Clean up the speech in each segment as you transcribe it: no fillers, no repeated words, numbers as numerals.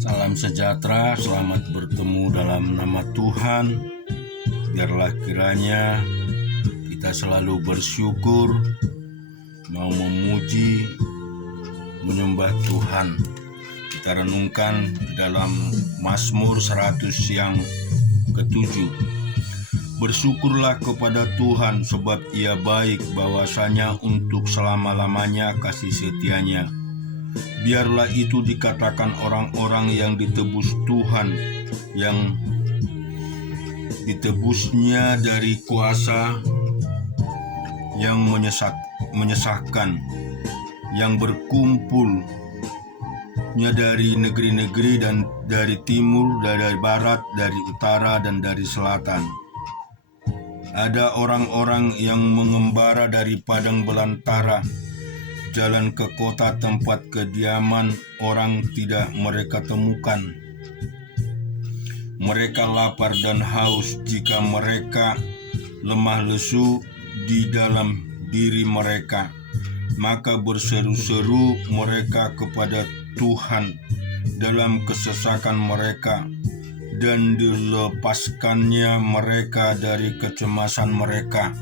Salam sejahtera, selamat bertemu dalam nama Tuhan. Biarlah kiranya kita selalu bersyukur, mau memuji, menyembah Tuhan. Kita renungkan dalam Mazmur 100 yang ke-7. Bersyukurlah kepada Tuhan sebab Ia baik, bahwasanya untuk selama-lamanya kasih setianya. Biarlah itu dikatakan orang-orang yang ditebus Tuhan, yang ditebusnya dari kuasa yang menyesahkan, yang berkumpulnya dari negeri-negeri dan dari timur, dari barat, dari utara, dan dari selatan. Ada orang-orang yang mengembara dari padang belantara, jalan ke kota tempat kediaman orang tidak mereka temukan. Mereka lapar dan haus jika mereka lemah lesu di dalam diri mereka. Maka berseru-seru mereka kepada Tuhan dalam kesesakan mereka, dan dilepaskannya mereka dari kecemasan mereka.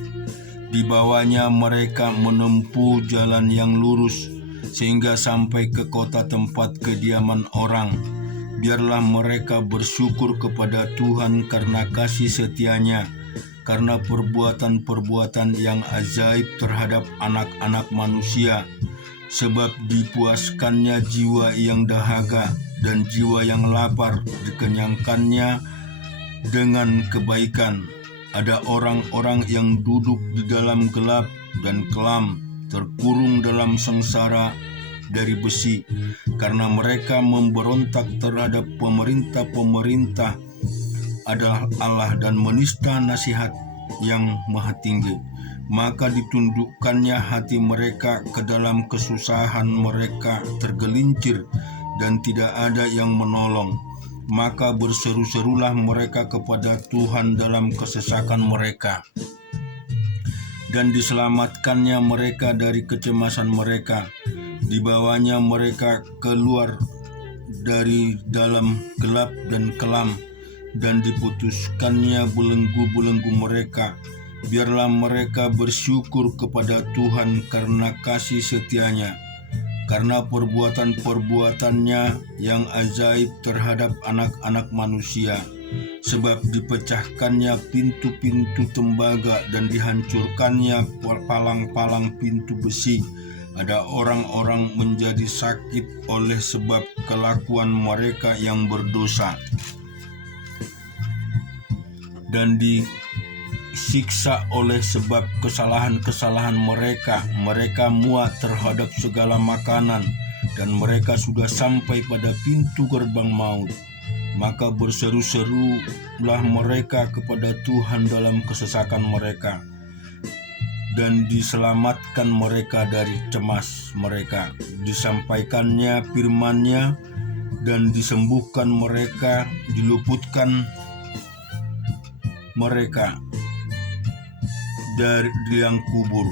Dibawanya mereka menempuh jalan yang lurus, sehingga sampai ke kota tempat kediaman orang. Biarlah mereka bersyukur kepada Tuhan karena kasih setianya, karena perbuatan-perbuatan yang ajaib terhadap anak-anak manusia. Sebab dipuaskannya jiwa yang dahaga, dan jiwa yang lapar dikenyangkannya dengan kebaikan. Ada orang-orang yang duduk di dalam gelap dan kelam, terkurung dalam sengsara dari besi, karena mereka memberontak terhadap pemerintah-pemerintah adalah Allah dan menista nasihat yang maha tinggi. Maka ditundukkannya hati mereka ke dalam kesusahan, mereka tergelincir dan tidak ada yang menolong. Maka berseru-serulah mereka kepada Tuhan dalam kesesakan mereka, dan diselamatkannya mereka dari kecemasan mereka. Dibawanya mereka keluar dari dalam gelap dan kelam, dan diputuskannya belenggu-belenggu mereka. Biarlah mereka bersyukur kepada Tuhan karena kasih setianya, karena perbuatan-perbuatannya yang ajaib terhadap anak-anak manusia. Sebab dipecahkannya pintu-pintu tembaga dan dihancurkannya palang-palang pintu besi. Ada orang-orang menjadi sakit oleh sebab kelakuan mereka yang berdosa, dan disiksa oleh sebab kesalahan-kesalahan mereka. Mereka muak terhadap segala makanan, dan mereka sudah sampai pada pintu gerbang maut. Maka berseru-serulah mereka kepada Tuhan dalam kesesakan mereka, dan diselamatkan mereka dari cemas mereka. Disampaikannya firman-Nya, dan disembuhkan mereka, diluputkan mereka dari liang kubur.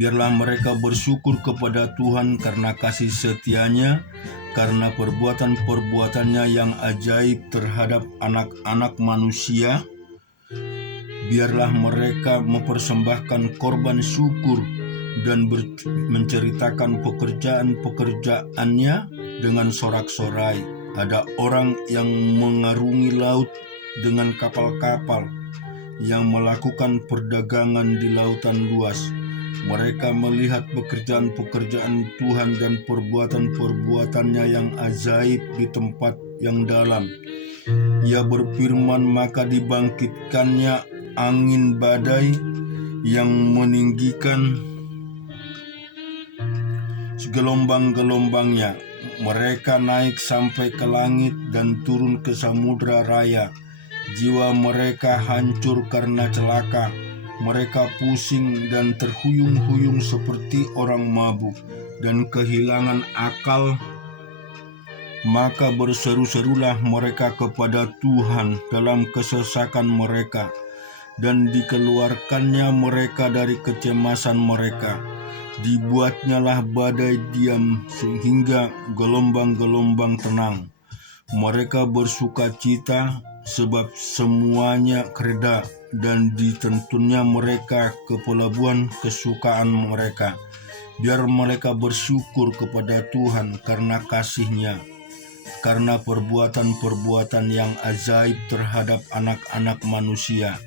Biarlah mereka bersyukur kepada Tuhan karena kasih setianya, karena perbuatan-perbuatannya yang ajaib terhadap anak-anak manusia. Biarlah mereka mempersembahkan korban syukur dan menceritakan pekerjaan-pekerjaannya dengan sorak-sorai. Ada orang yang mengarungi laut dengan kapal-kapal, yang melakukan perdagangan di lautan luas. Mereka melihat pekerjaan-pekerjaan Tuhan dan perbuatan-perbuatannya yang ajaib di tempat yang dalam. Ia berfirman, maka dibangkitkannya angin badai yang meninggikan gelombang-gelombangnya. Mereka naik sampai ke langit dan turun ke samudra raya. Jiwa mereka hancur karena celaka. Mereka pusing dan terhuyung-huyung seperti orang mabuk dan kehilangan akal. Maka berseru-serulah mereka kepada Tuhan dalam kesesakan mereka, dan dikeluarkannya mereka dari kecemasan mereka. Dibuatnyalah badai diam sehingga gelombang-gelombang tenang. Mereka bersuka cita sebab semuanya reda, dan ditentunya mereka ke pelabuhan kesukaan mereka. Biar mereka bersyukur kepada Tuhan karena kasih-Nya, karena perbuatan-perbuatan yang ajaib terhadap anak-anak manusia.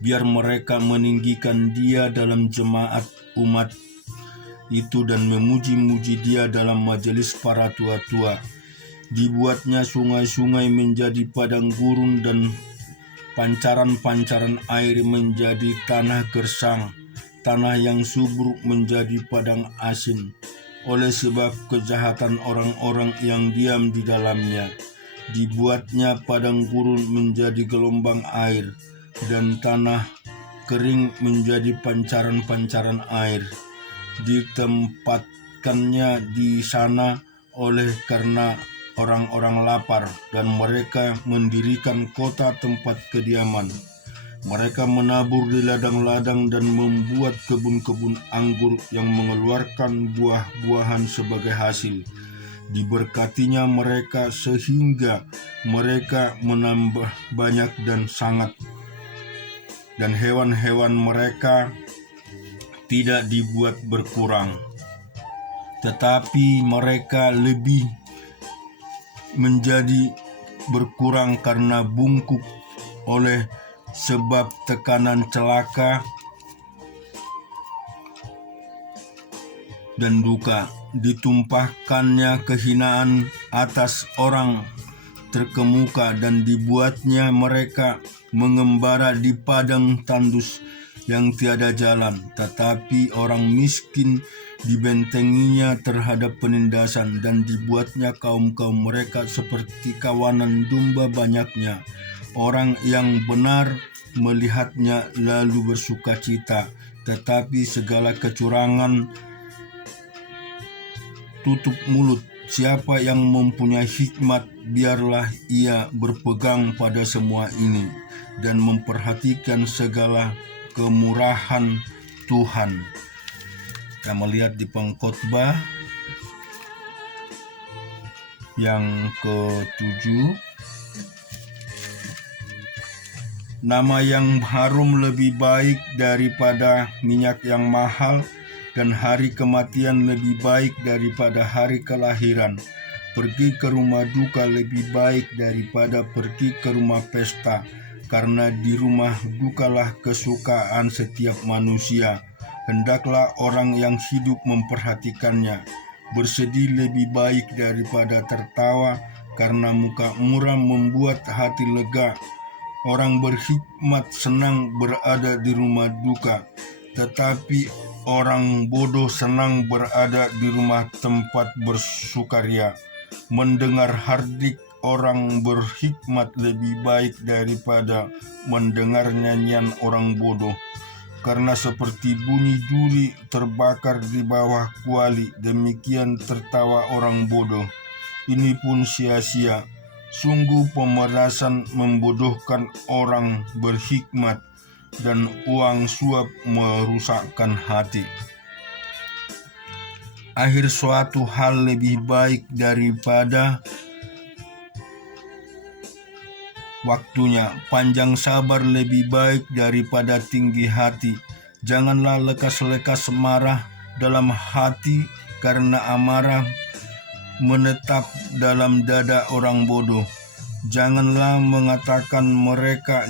Biar mereka meninggikan Dia dalam jemaat umat itu dan memuji-muji Dia dalam majelis para tua-tua. Dibuatnya sungai-sungai menjadi padang gurun dan pancaran-pancaran air menjadi tanah gersang, tanah yang subur menjadi padang asin, oleh sebab kejahatan orang-orang yang diam di dalamnya. Dibuatnya padang gurun menjadi gelombang air, dan tanah kering menjadi pancaran-pancaran air. Ditempatkannya di sana oleh karena orang-orang lapar, dan mereka mendirikan kota tempat kediaman. Mereka menabur di ladang-ladang dan membuat kebun-kebun anggur yang mengeluarkan buah-buahan sebagai hasil. Diberkatinya mereka sehingga mereka menambah banyak dan sangat, dan hewan-hewan mereka tidak dibuat berkurang, tetapi mereka lebih menjadi berkurang karena bungkuk oleh sebab tekanan celaka dan duka. Ditumpahkannya kehinaan atas orang terkemuka, dan dibuatnya mereka mengembara di padang tandus yang tiada jalan. Tetapi orang miskin dibentenginya terhadap penindasan, dan dibuatnya kaum-kaum mereka seperti kawanan domba banyaknya. Orang yang benar melihatnya lalu bersuka cita, tetapi segala kecurangan tutup mulut. Siapa yang mempunyai hikmat, biarlah ia berpegang pada semua ini dan memperhatikan segala kemurahan Tuhan. Kita melihat di Pengkhotbah yang ke-7. Nama yang harum lebih baik daripada minyak yang mahal, dan hari kematian lebih baik daripada hari kelahiran. Pergi ke rumah duka lebih baik daripada pergi ke rumah pesta, karena di rumah dukalah kesukaan setiap manusia. Hendaklah orang yang hidup memperhatikannya. Bersedih lebih baik daripada tertawa, karena muka muram membuat hati lega. Orang berhikmat senang berada di rumah duka, tetapi orang bodoh senang berada di rumah tempat bersukaria. Mendengar hardik orang berhikmat lebih baik daripada mendengar nyanyian orang bodoh. Karena seperti bunyi duri terbakar di bawah kuali, demikian tertawa orang bodoh. Ini pun sia-sia. Sungguh pemerasan membodohkan orang berhikmat, dan uang suap merusakkan hati. Akhir suatu hal lebih baik daripada waktunya. Panjang sabar lebih baik daripada tinggi hati. Janganlah lekas-lekas marah dalam hati, karena amarah menetap dalam dada orang bodoh. Janganlah mengatakan mereka,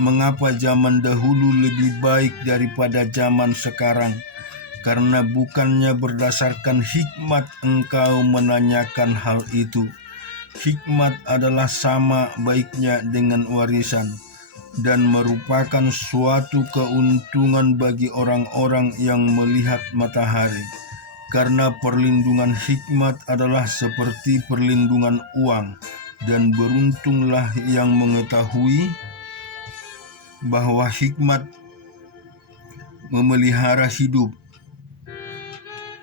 mengapa zaman dahulu lebih baik daripada zaman sekarang, karena bukannya berdasarkan hikmat engkau menanyakan hal itu. Hikmat adalah sama baiknya dengan warisan, dan merupakan suatu keuntungan bagi orang-orang yang melihat matahari. Karena perlindungan hikmat adalah seperti perlindungan uang, dan beruntunglah yang mengetahui bahwa hikmat memelihara hidup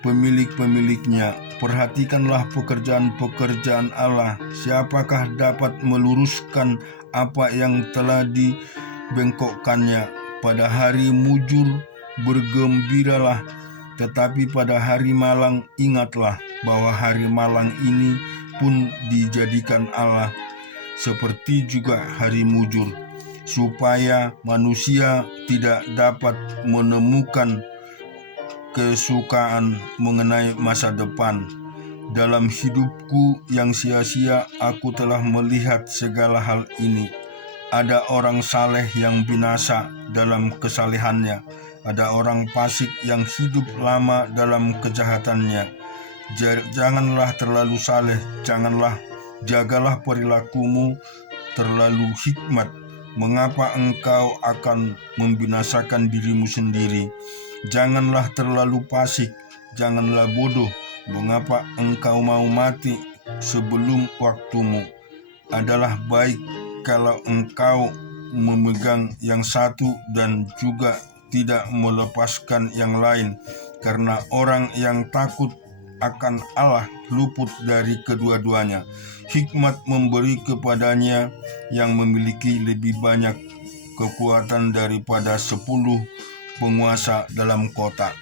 pemilik-pemiliknya. Perhatikanlah pekerjaan-pekerjaan Allah. Siapakah dapat meluruskan apa yang telah dibengkokkannya? Pada hari mujur bergembiralah. Tetapi pada hari malang ingatlah bahwa hari malang ini pun dijadikan Allah seperti juga hari mujur, supaya manusia tidak dapat menemukan kesukaan mengenai masa depan. Dalam hidupku yang sia-sia, aku telah melihat segala hal ini. Ada orang saleh yang binasa dalam kesalehannya. Ada orang fasik yang hidup lama dalam kejahatannya. Janganlah terlalu saleh, jagalah perilakumu terlalu hikmat. Mengapa engkau akan membinasakan dirimu sendiri? Janganlah terlalu fasik, janganlah bodoh. Mengapa engkau mau mati sebelum waktumu? Adalah baik kalau engkau memegang yang satu dan juga tidak melepaskan yang lain, karena orang yang takut akan Allah luput dari kedua-duanya. Hikmat memberi kepadanya yang memiliki lebih banyak kekuatan daripada 10 penguasa dalam kota.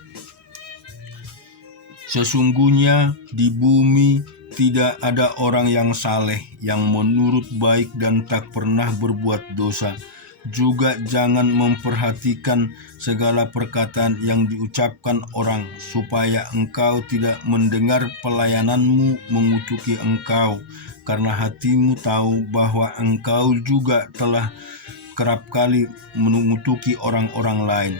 Sesungguhnya di bumi tidak ada orang yang saleh, yang menurut baik dan tak pernah berbuat dosa. Juga jangan memperhatikan segala perkataan yang diucapkan orang, supaya engkau tidak mendengar pelayananmu mengutuki engkau, karena hatimu tahu bahwa engkau juga telah kerap kali mengutuki orang-orang lain.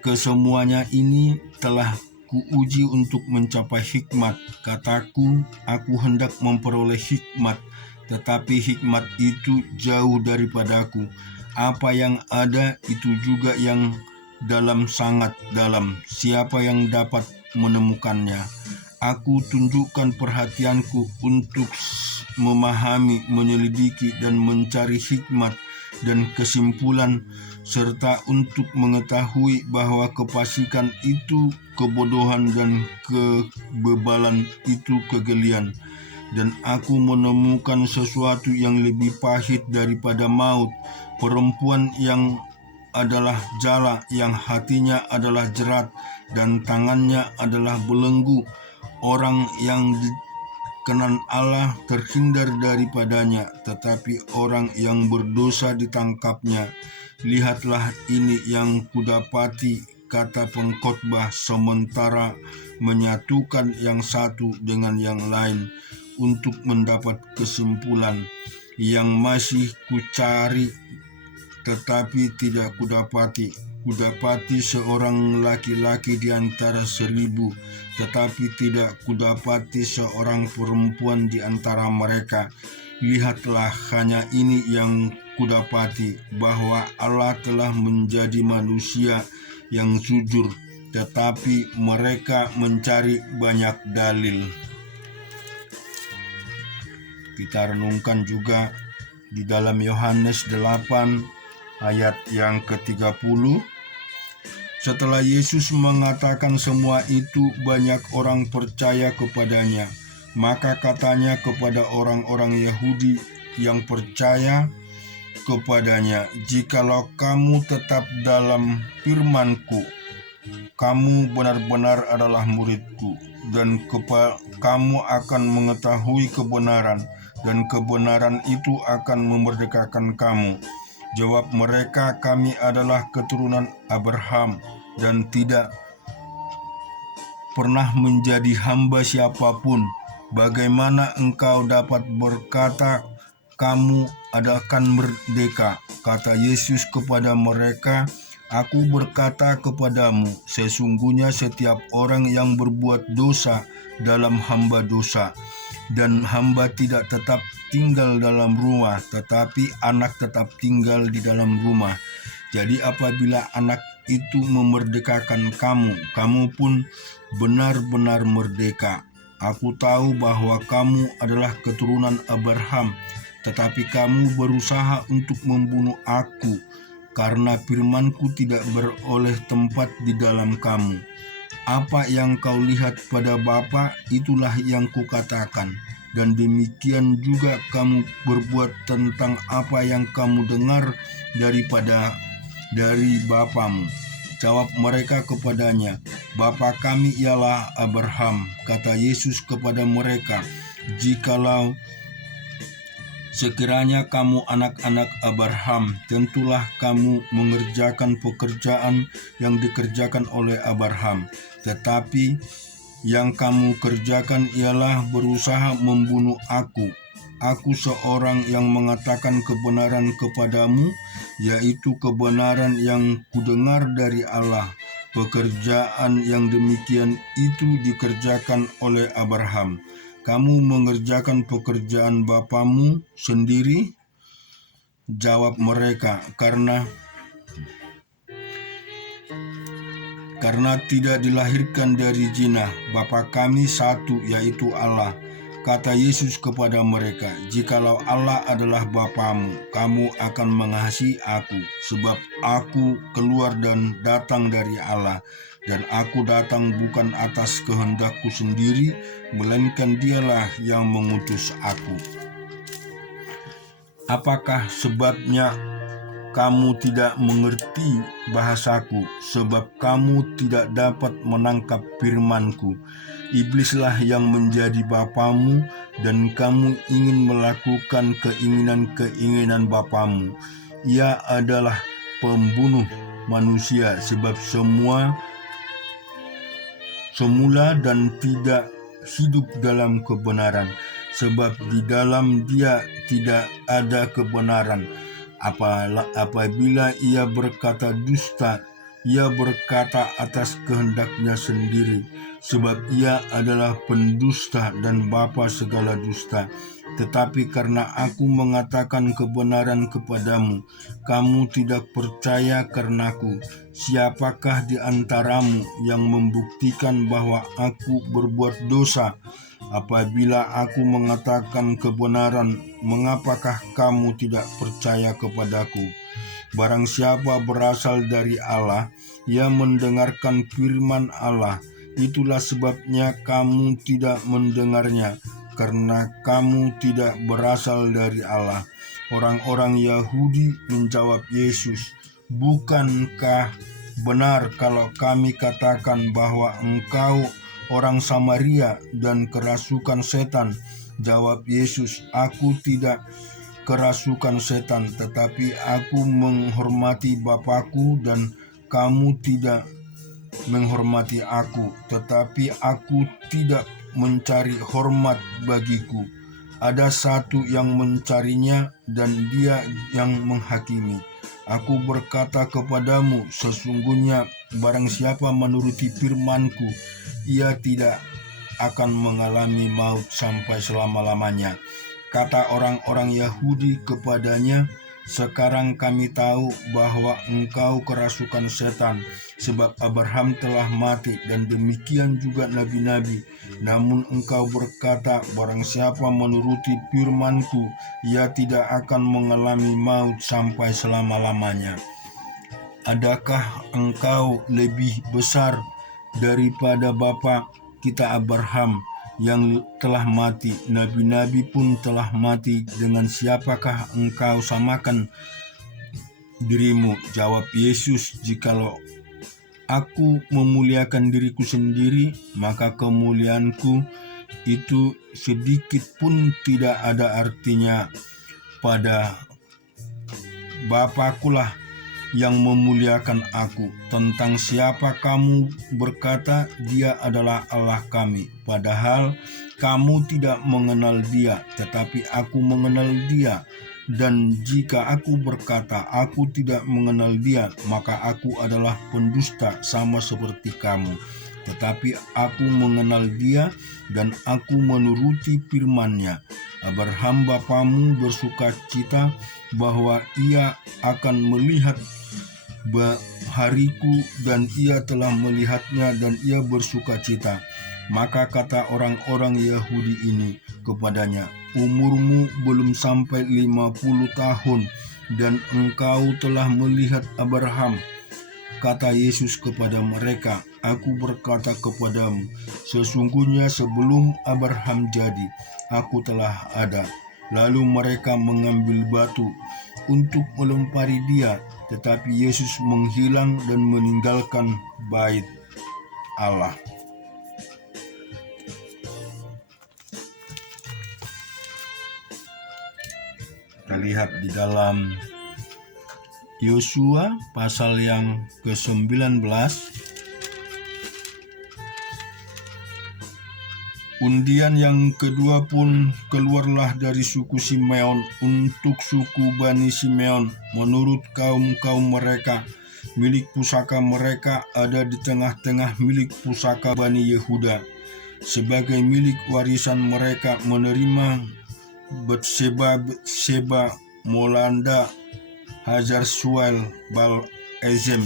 Kesemuanya ini telah kuuji untuk mencapai hikmat. Kataku, aku hendak memperoleh hikmat, tetapi hikmat itu jauh daripadaku. Apa yang ada itu juga yang dalam, sangat dalam. Siapa yang dapat menemukannya? Aku tunjukkan perhatianku untuk memahami, menyelidiki, dan mencari hikmat dan kesimpulan, serta untuk mengetahui bahwa kefasikan itu kebodohan dan kebebalan itu kegelian. Dan aku menemukan sesuatu yang lebih pahit daripada maut, perempuan yang adalah jala, yang hatinya adalah jerat dan tangannya adalah belenggu. Orang yang dikenan Allah terhindar daripadanya, tetapi orang yang berdosa ditangkapnya. Lihatlah, ini yang kudapati, kata pengkhotbah, sementara menyatukan yang satu dengan yang lain untuk mendapat kesimpulan. Yang masih kucari tetapi tidak kudapati. Kudapati seorang laki-laki di antara 1000, tetapi tidak kudapati seorang perempuan di antara mereka. Lihatlah, hanya ini yang kudapati, bahwa Allah telah menjadi manusia yang jujur, tetapi mereka mencari banyak dalil. Kita renungkan juga di dalam Yohanes 8 ayat yang ke-30. Setelah Yesus mengatakan semua itu, banyak orang percaya kepadanya. Maka katanya kepada orang-orang Yahudi yang percaya kepadanya, "Jikalau kamu tetap dalam firman-Ku, kamu benar-benar adalah murid-Ku, dan kamu akan mengetahui kebenaran, dan kebenaran itu akan memerdekakan kamu." Jawab mereka, "Kami adalah keturunan Abraham dan tidak pernah menjadi hamba siapapun. Bagaimana engkau dapat berkata kamu akan merdeka?" Kata Yesus kepada mereka, "Aku berkata kepadamu, sesungguhnya setiap orang yang berbuat dosa dalam hamba dosa. Dan hamba tidak tetap tinggal dalam rumah, tetapi anak tetap tinggal di dalam rumah. Jadi apabila anak itu memerdekakan kamu, kamu pun benar-benar merdeka. Aku tahu bahwa kamu adalah keturunan Abraham, tetapi kamu berusaha untuk membunuh aku, karena firman-Ku tidak beroleh tempat di dalam kamu. Apa yang kau lihat pada Bapa, itulah yang Kukatakan, dan demikian juga kamu berbuat tentang apa yang kamu dengar dari Bapamu. Jawab mereka kepadanya, "Bapa kami ialah Abraham." Kata Yesus kepada mereka, "Jikalau sekiranya kamu anak-anak Abraham, tentulah kamu mengerjakan pekerjaan yang dikerjakan oleh Abraham. Tetapi yang kamu kerjakan ialah berusaha membunuh aku. Aku seorang yang mengatakan kebenaran kepadamu, yaitu kebenaran yang kudengar dari Allah. Pekerjaan yang demikian itu dikerjakan oleh Abraham. Kamu mengerjakan pekerjaan bapamu sendiri?" Jawab mereka, karena tidak dilahirkan dari zina, Bapa kami satu, yaitu Allah. Kata Yesus kepada mereka, "Jikalau Allah adalah Bapamu, kamu akan mengasihi aku, sebab aku keluar dan datang dari Allah, dan aku datang bukan atas kehendakku sendiri, melainkan Dialah yang mengutus aku." Apakah sebabnya kamu tidak mengerti bahasaku, sebab kamu tidak dapat menangkap firmanku? Iblislah yang menjadi bapamu, dan kamu ingin melakukan keinginan-keinginan bapamu. Ia adalah pembunuh manusia, sebab semula dan tidak hidup dalam kebenaran, sebab di dalam dia tidak ada kebenaran. Apabila ia berkata dusta, ia berkata atas kehendaknya sendiri, sebab ia adalah pendusta dan bapa segala dusta. Tetapi karena aku mengatakan kebenaran kepadamu, kamu tidak percaya karenaku. Siapakah di antaramu yang membuktikan bahwa aku berbuat dosa? Apabila aku mengatakan kebenaran, mengapakah kamu tidak percaya kepadaku? Barang siapa berasal dari Allah, ia mendengarkan firman Allah. Itulah sebabnya kamu tidak mendengarnya, karena kamu tidak berasal dari Allah. Orang-orang Yahudi menjawab Yesus, "Bukankah benar kalau kami katakan bahwa engkau orang Samaria dan kerasukan setan?" Jawab Yesus, "Aku tidak kerasukan setan, tetapi aku menghormati Bapakku dan kamu tidak menghormati aku. Tetapi aku tidak mencari hormat bagiku. Ada satu yang mencarinya, dan Dia yang menghakimi. Aku berkata kepadamu, sesungguhnya barang siapa menuruti firman-Ku, ia tidak akan mengalami maut sampai selama-lamanya." Kata orang-orang Yahudi kepadanya, "Sekarang kami tahu bahwa engkau kerasukan setan, sebab Abraham telah mati dan demikian juga nabi-nabi. Namun engkau berkata, barang siapa menuruti firman-Ku, ia tidak akan mengalami maut sampai selama-lamanya. Adakah engkau lebih besar daripada bapa kita Abraham yang telah mati? Nabi-nabi pun telah mati. Dengan siapakah engkau samakan dirimu?" Jawab Yesus, "Jikalau aku memuliakan diriku sendiri, maka kemuliaanku itu sedikit pun tidak ada artinya. Pada Bapa-Kulah yang memuliakan aku. Tentang siapa kamu berkata, Dia adalah Allah kami, padahal kamu tidak mengenal Dia, tetapi aku mengenal Dia. Dan jika aku berkata aku tidak mengenal Dia, maka aku adalah pendusta sama seperti kamu. Tetapi aku mengenal Dia dan aku menuruti firman-Nya. Abraham bapamu bersuka cita bahwa ia akan melihat hariku, dan ia telah melihatnya dan ia bersuka cita." Maka kata orang-orang Yahudi ini kepadanya, "Umurmu belum sampai 50 tahun, dan engkau telah melihat Abraham?" Kata Yesus kepada mereka, "Aku berkata kepadamu, sesungguhnya sebelum Abraham jadi, aku telah ada." Lalu mereka mengambil batu untuk melempari Dia, tetapi Yesus menghilang dan meninggalkan bait Allah. Kita lihat di dalam Yosua pasal yang ke-19. Undian yang kedua pun keluarlah dari suku Simeon untuk suku Bani Simeon menurut kaum-kaum mereka. Milik pusaka mereka ada di tengah-tengah milik pusaka Bani Yehuda. Sebagai milik warisan mereka menerima Betseba, Molada, Hazar Suel, Bal Ezem,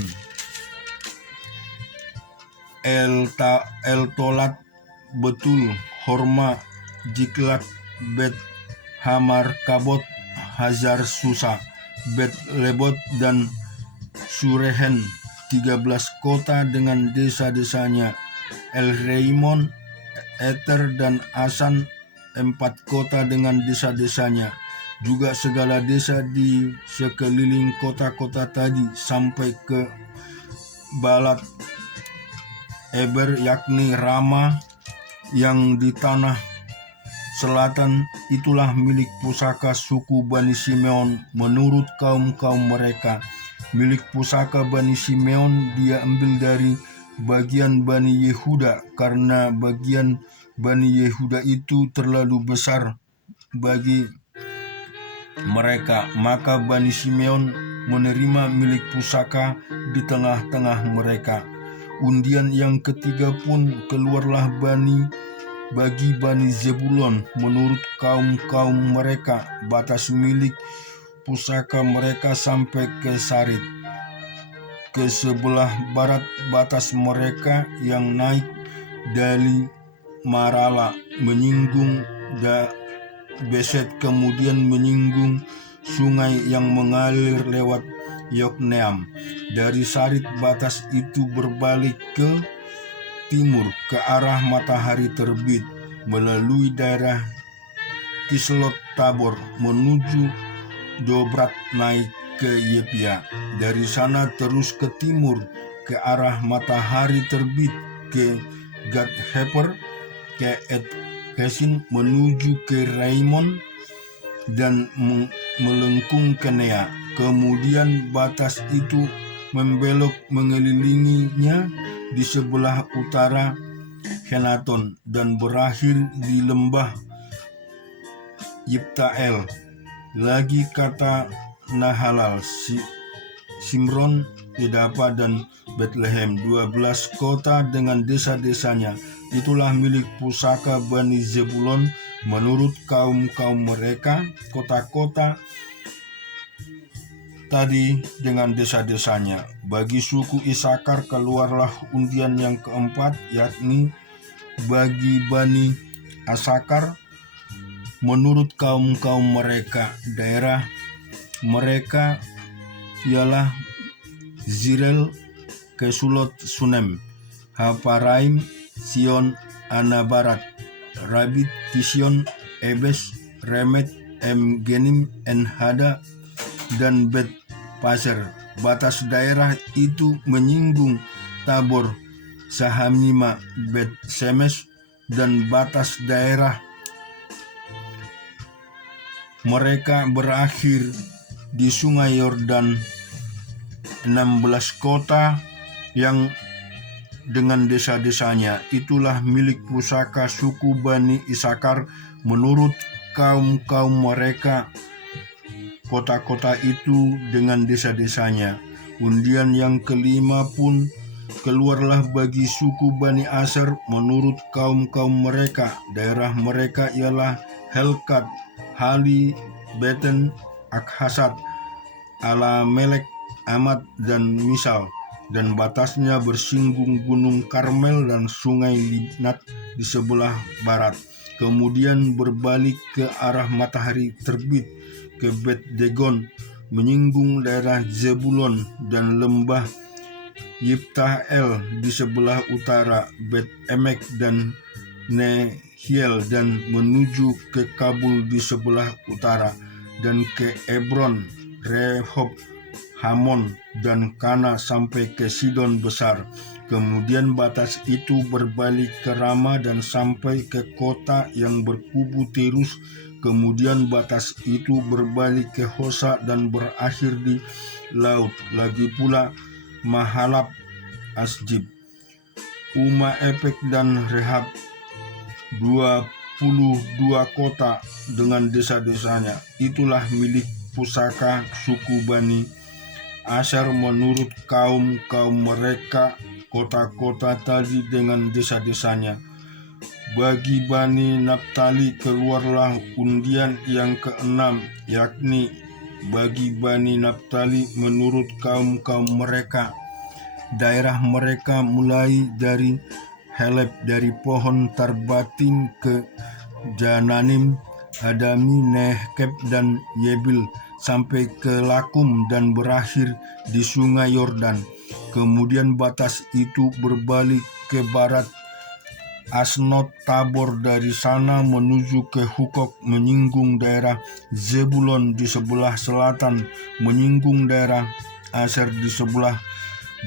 El Tolat, Betul, Horma, Jiklak, Bet Hamar Kabot, Hazar Susa, Bet Lebot, dan Surehen, 13 kota dengan desa-desanya, El Reimon, Eter, dan Asan, 4 kota dengan desa-desanya, juga segala desa di sekeliling kota-kota tadi sampai ke Balat Eber, yakni Rama yang di tanah selatan. Itulah milik pusaka suku Bani Simeon menurut kaum-kaum mereka. Milik pusaka Bani Simeon dia ambil dari bagian Bani Yehuda, karena bagian Bani Yehuda itu terlalu besar bagi mereka. Maka Bani Simeon menerima milik pusaka di tengah-tengah mereka. Undian yang ketiga pun keluarlah bagi Bani Zebulon menurut kaum-kaum mereka. Batas milik pusaka mereka sampai ke Sarit. Ke sebelah barat batas mereka yang naik dari Marala menyinggung Beset, kemudian menyinggung sungai yang mengalir lewat Yokneam. Dari Sarit batas itu berbalik ke timur ke arah matahari terbit melalui daerah Kislot Tabor menuju Dobrat naik ke Yepia. Dari sana terus ke timur ke arah matahari terbit ke Gad Hefer, ke Et Kesin menuju ke Raimon dan melengkung ke Nea. Kemudian batas itu membelok mengelilinginya di sebelah utara Henaton dan berakhir di lembah Yiptael. Lagi kata Nahalal, Simron, Yedapa, dan Bethlehem, 12 kota dengan desa-desanya. Itulah milik pusaka Bani Zebulon menurut kaum-kaum mereka. Kota-kota tadi dengan desa-desanya. Bagi suku Isakar keluarlah undian yang keempat, yakni bagi Bani Asakar menurut kaum-kaum mereka. Daerah mereka ialah Zirel, Kesulot, Sunem, Haparaim, Sion, Anabarat, Rabit, Kision, Ebes, Remet, Genim, Enhada, dan Bet Paser. Batas daerah itu menyinggung Tabor, Sahamima, Bet Semes, dan batas daerah mereka berakhir di sungai Yordan. 16 kota yang dengan desa-desanya. Itulah milik pusaka suku Bani Isakar menurut kaum-kaum mereka. Kota-kota itu dengan desa-desanya. Undian yang kelima pun keluarlah bagi suku Bani Aser menurut kaum-kaum mereka. Daerah mereka ialah Helkat, Hali, Beten, Akhasat, Alamelek, Amat, dan Misal, dan batasnya bersinggung gunung Karmel dan sungai Libnat di sebelah barat. Kemudian berbalik ke arah matahari terbit ke Bet Dagon, menyinggung daerah Zebulon dan lembah Yiptael di sebelah utara, Bet Emek dan Nehiel, dan menuju ke Kabul di sebelah utara, dan ke Ebron, Rehob, Hamon, dan Kana sampai ke Sidon Besar. Kemudian batas itu berbalik ke Rama dan sampai ke kota yang berkubu Tirus. Kemudian batas itu berbalik ke Hosa dan berakhir di laut. Lagi pula Mahalab, Asjib, Uma, Epek, dan Rehab, 22 kota dengan desa-desanya. Itulah milik pusaka suku Bani Aser menurut kaum mereka, kota-kota tadi dengan desa-desanya. Bagi Bani Naptali keluarlah undian yang ke-6, yakni bagi Bani Naptali menurut kaum mereka. Daerah mereka mulai dari Heleb, dari pohon Tarbatin ke Jananim, Adami, Nehkeb, dan Yebil, sampai ke Lakum dan berakhir di sungai Yordan. Kemudian batas itu berbalik ke barat Asnot Tabor, dari sana menuju ke Hukok, menyinggung daerah Zebulon di sebelah selatan, menyinggung daerah Aser di sebelah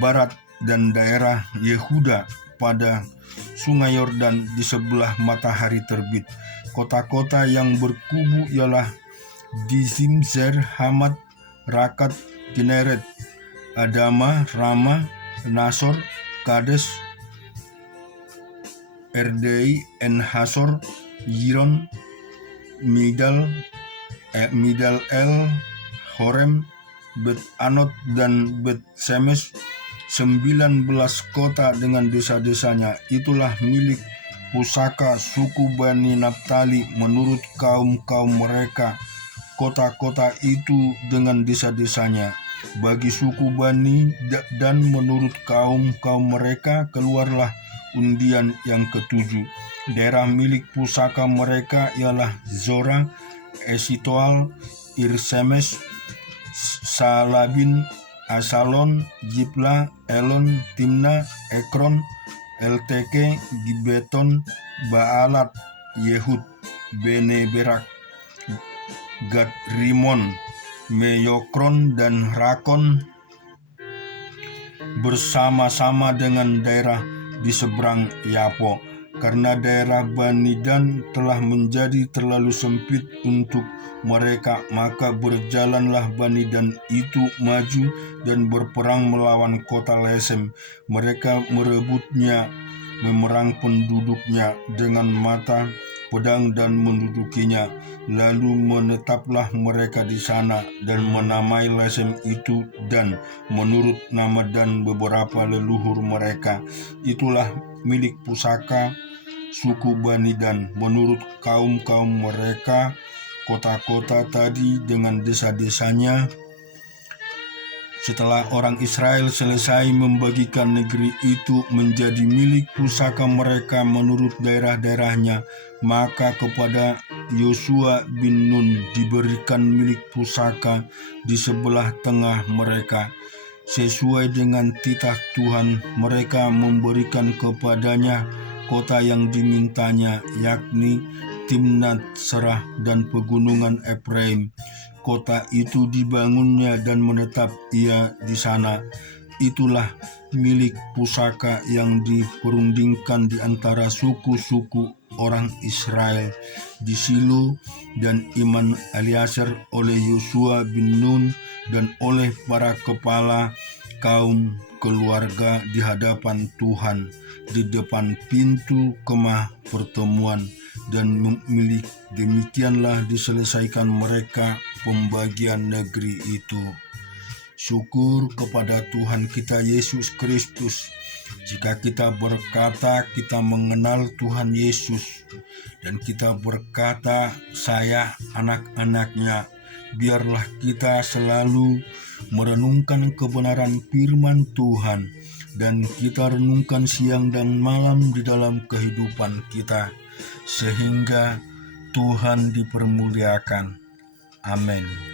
barat, dan daerah Yehuda pada sungai Yordan di sebelah matahari terbit. Kota-kota yang berkubu ialah Dizimzer, Hamat, Rakat, Kineret, Adama, Rama, Nasor, Kades, Erdei, En-Hasor, Yiron, Midal El, Horem, Bet Anot, dan Bet Semes, 19 kota dengan desa-desanya. Itulah milik pusaka suku Bani Naptali menurut kaum mereka, kota-kota itu dengan desa-desanya. Bagi suku Bani Dan menurut kaum mereka keluarlah undian yang ke-7. Daerah milik pusaka mereka ialah Zora, Esitoal, Irsemes, Salabin, Asalon, Jipla, Elon, Timna, Ekron, Elteke, Gibeton, Baalat, Yehud, Bene Berak, Gad Rimon, Meyokron, dan Rakon, bersama-sama dengan daerah di seberang Yapo. Karena daerah Bani Dan telah menjadi terlalu sempit untuk mereka, maka berjalanlah Bani Dan itu maju dan berperang melawan kota Lesem. Mereka merebutnya, memerang penduduknya dengan mata pedang dan mendudukinya. Lalu menetaplah mereka di sana dan menamai Lesem itu Dan menurut nama Dan beberapa leluhur mereka. Itulah milik pusaka suku Bani Dan menurut kaum mereka, kota-kota tadi dengan desa-desanya. Setelah orang Israel selesai membagikan negeri itu menjadi milik pusaka mereka menurut daerah-daerahnya, maka kepada Yosua bin Nun diberikan milik pusaka di sebelah tengah mereka. Sesuai dengan titah Tuhan, mereka memberikan kepadanya kota yang dimintanya, yakni Timnat Serah dan pegunungan Efraim. Kota itu dibangunnya dan menetap ia di sana. Itulah milik pusaka yang diperundingkan di antara suku-suku orang Israel di Silo dan Iman Eliezer oleh Yosua bin Nun dan oleh para kepala kaum keluarga di hadapan Tuhan di depan pintu kemah pertemuan. Dan milik demikianlah diselesaikan mereka pembagian negeri itu. Syukur kepada Tuhan kita Yesus Kristus. Jika kita berkata kita mengenal Tuhan Yesus dan kita berkata saya anak-anaknya, biarlah kita selalu merenungkan kebenaran firman Tuhan dan kita renungkan siang dan malam di dalam kehidupan kita, sehingga Tuhan dipermuliakan. Amin.